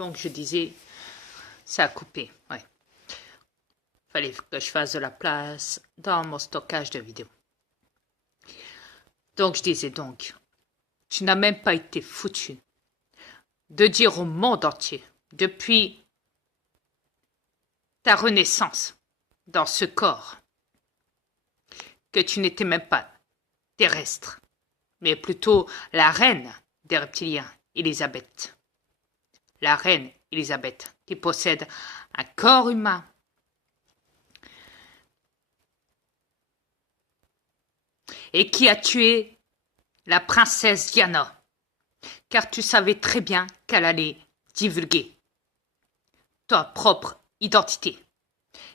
Donc je disais, ça a coupé, ouais. Fallait que je fasse de la place dans mon stockage de vidéos. Donc je disais donc, tu n'as même pas été foutu de dire au monde entier, depuis ta renaissance dans ce corps, que tu n'étais même pas terrestre, mais plutôt la reine des reptiliens, Elisabeth. La reine Elisabeth, qui possède un corps humain. Et qui a tué la princesse Diana, car tu savais très bien qu'elle allait divulguer ta propre identité,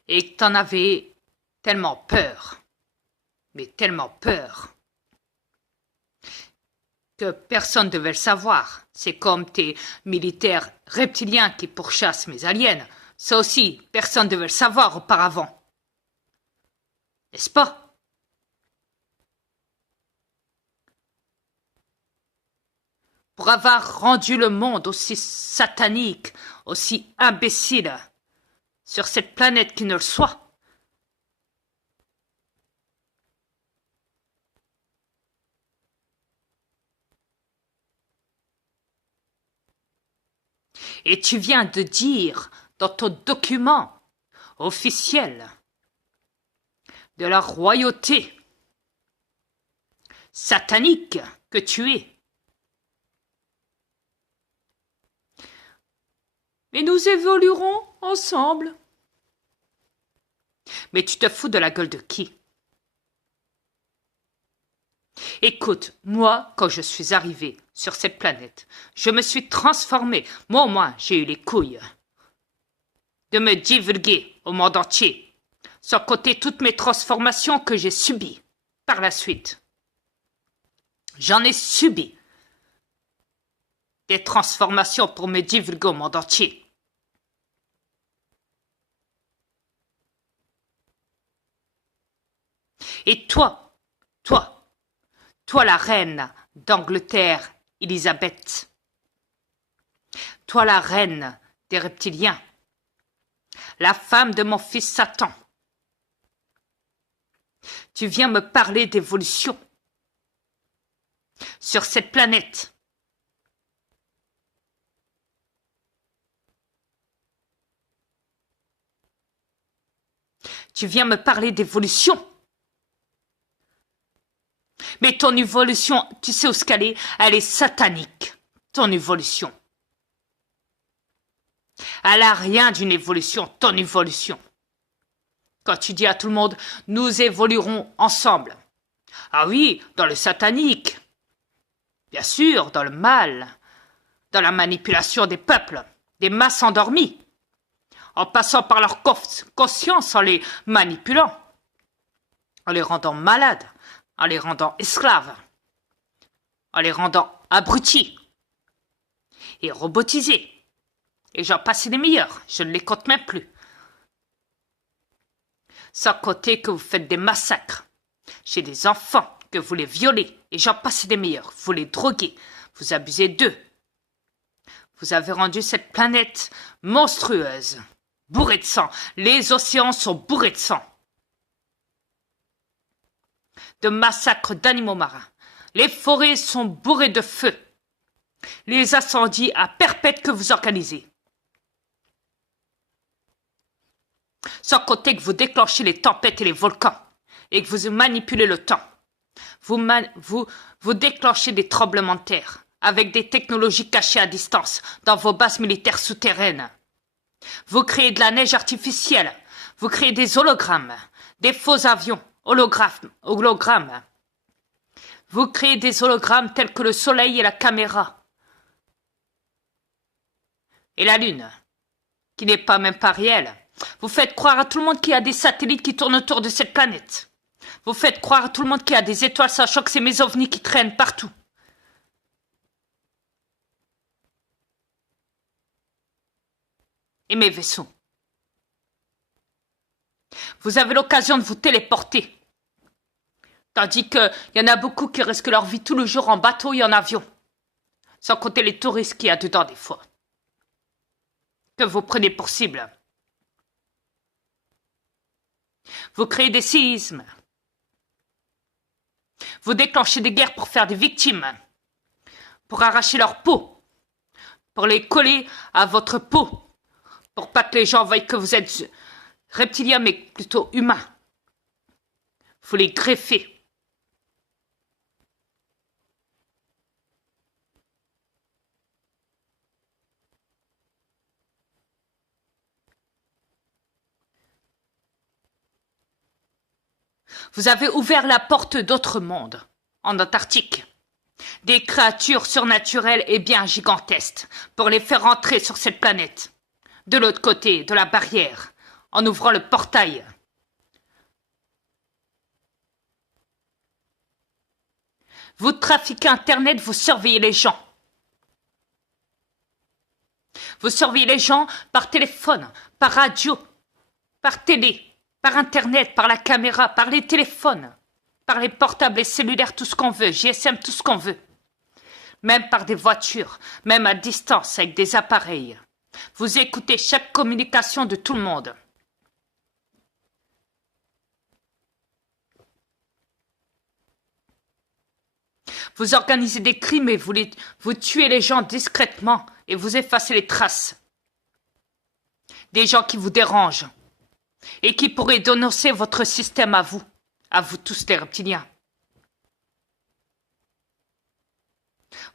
et que t'en avais tellement peur, mais tellement peur, que personne ne devait le savoir. C'est comme tes militaires reptiliens qui pourchassent mes aliens. Ça aussi, personne ne devait le savoir auparavant. N'est-ce pas? Pour avoir rendu le monde aussi satanique, aussi imbécile, sur cette planète qui ne le soit. Et tu viens de dire dans ton document officiel de la royauté satanique que tu es. Mais nous évoluerons ensemble. Mais tu te fous de la gueule de qui? Écoute, moi, quand je suis arrivé sur cette planète, je me suis transformé. Moi, au moins, j'ai eu les couilles de me divulguer au monde entier, sans compter toutes mes transformations que j'ai subies par la suite. J'en ai subi des transformations pour me divulguer au monde entier. Et toi la reine d'Angleterre, Elisabeth, toi la reine des reptiliens, la femme de mon fils Satan, tu viens me parler d'évolution sur cette planète. Tu viens me parler d'évolution. Mais ton évolution, tu sais où ce qu'elle est? Elle est satanique, ton évolution. Elle n'a rien d'une évolution, ton évolution. Quand tu dis à tout le monde, nous évoluerons ensemble. Ah oui, dans le satanique. Bien sûr, dans le mal. Dans la manipulation des peuples, des masses endormies. En passant par leur conscience, en les manipulant. En les rendant malades. En les rendant esclaves, en les rendant abrutis et robotisés. Et j'en passe les meilleurs, je ne les compte même plus. Sans compter que vous faites des massacres chez des enfants, que vous les violez, et j'en passe les meilleurs, vous les droguez, vous abusez d'eux. Vous avez rendu cette planète monstrueuse, bourrée de sang. Les océans sont bourrés de sang. De massacres d'animaux marins. Les forêts sont bourrées de feu. Les incendies à perpète que vous organisez. Sans compter que vous déclenchez les tempêtes et les volcans et que vous manipulez le temps. Vous déclenchez des tremblements de terre avec des technologies cachées à distance dans vos bases militaires souterraines. Vous créez de la neige artificielle. Vous créez des hologrammes, des faux avions. Hologrammes. Vous créez des hologrammes tels que le soleil et la caméra. Et la lune, qui n'est même pas réelle. Vous faites croire à tout le monde qu'il y a des satellites qui tournent autour de cette planète. Vous faites croire à tout le monde qu'il y a des étoiles, sachant que c'est mes ovnis qui traînent partout. Et mes vaisseaux. Vous avez l'occasion de vous téléporter. Tandis qu'il y en a beaucoup qui risquent leur vie tout le jour en bateau et en avion. Sans compter les touristes qu'il y a dedans des fois. que vous prenez pour cible. Vous créez des séismes. Vous déclenchez des guerres pour faire des victimes, pour arracher leur peau, pour les coller à votre peau, pour pas que les gens voient que vous êtes reptiliens mais plutôt humains. Vous les greffez. Vous avez ouvert la porte d'autres mondes, en Antarctique. Des créatures surnaturelles et bien gigantesques, pour les faire entrer sur cette planète. De l'autre côté de la barrière, en ouvrant le portail. Vous trafiquez Internet, vous surveillez les gens. Vous surveillez les gens par téléphone, par radio, par télé, par Internet, par la caméra, par les téléphones, par les portables et cellulaires, tout ce qu'on veut, GSM, tout ce qu'on veut. Même par des voitures, même à distance, avec des appareils. Vous écoutez chaque communication de tout le monde. Vous organisez des crimes et vous tuez les gens discrètement et vous effacez les traces. Des gens qui vous dérangent et qui pourraient dénoncer votre système à vous tous les reptiliens.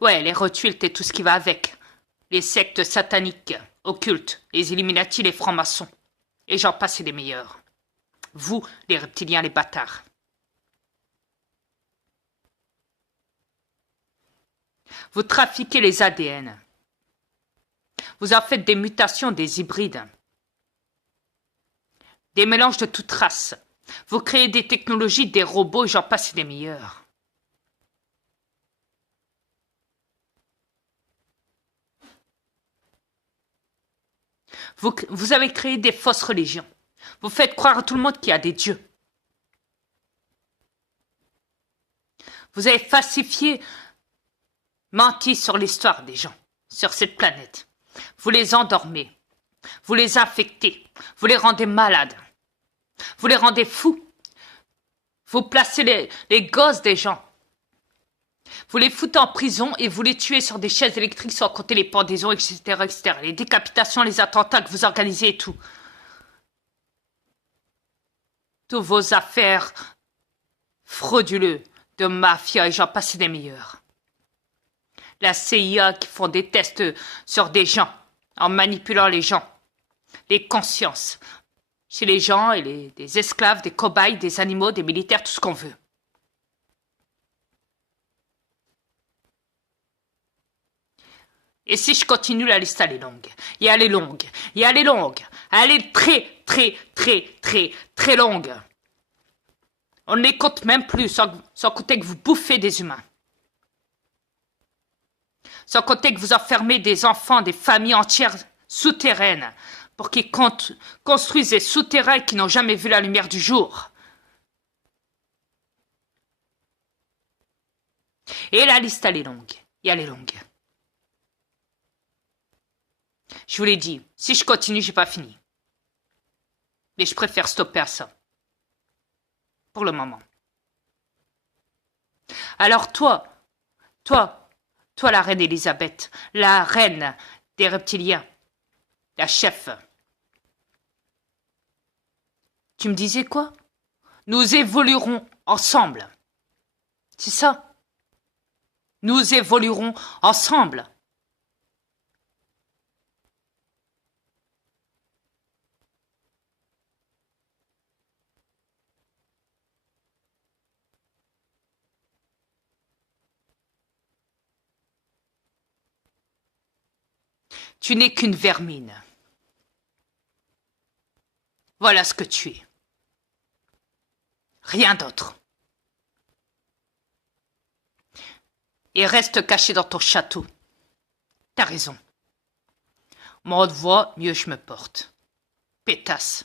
Ouais, les rituels et tout ce qui va avec. Les sectes sataniques, occultes, les Illuminati, les francs-maçons. Et j'en passe, et les meilleurs. Vous, les reptiliens, les bâtards. Vous trafiquez les ADN. Vous en faites des mutations, des hybrides. Des mélanges de toutes races. Vous créez des technologies, des robots, et j'en passe, et les meilleurs. Vous avez créé des fausses religions. Vous faites croire à tout le monde qu'il y a des dieux. Vous avez falsifié, menti sur l'histoire des gens, sur cette planète. Vous les endormez. Vous les infectez. Vous les rendez malades. Vous les rendez fous. Vous placez les gosses des gens. Vous les foutez en prison et vous les tuez sur des chaises électriques sans compter les pendaisons, etc., etc. Les décapitations, les attentats que vous organisez et tout. Toutes vos affaires frauduleuses de mafia et j'en passe des meilleurs. La CIA qui font des tests sur des gens en manipulant les gens. Les consciences. Chez les gens et des esclaves, des cobayes, des animaux, des militaires, tout ce qu'on veut. Et si je continue, la liste, elle est longue. Et elle est longue. Et elle est longue. Elle est très, très, très, très, très longue. On ne les compte même plus, sans compter que vous bouffez des humains. Sans compter que vous enfermez des enfants, des familles entières souterraines, pour qu'ils construisent des souterrains qui n'ont jamais vu la lumière du jour. Et la liste, elle est longue. Et elle est longue. Je vous l'ai dit, si je continue, j'ai pas fini. Mais je préfère stopper à ça. Pour le moment. Alors toi, la reine Elisabeth, la reine des reptiliens, la chef. Tu me disais quoi? Nous évoluerons ensemble. C'est ça? Nous évoluerons ensemble. Tu n'es qu'une vermine. Voilà ce que tu es. Rien d'autre. Et reste caché dans ton château. T'as raison. Moins on te voit, mieux je me porte. Pétasse.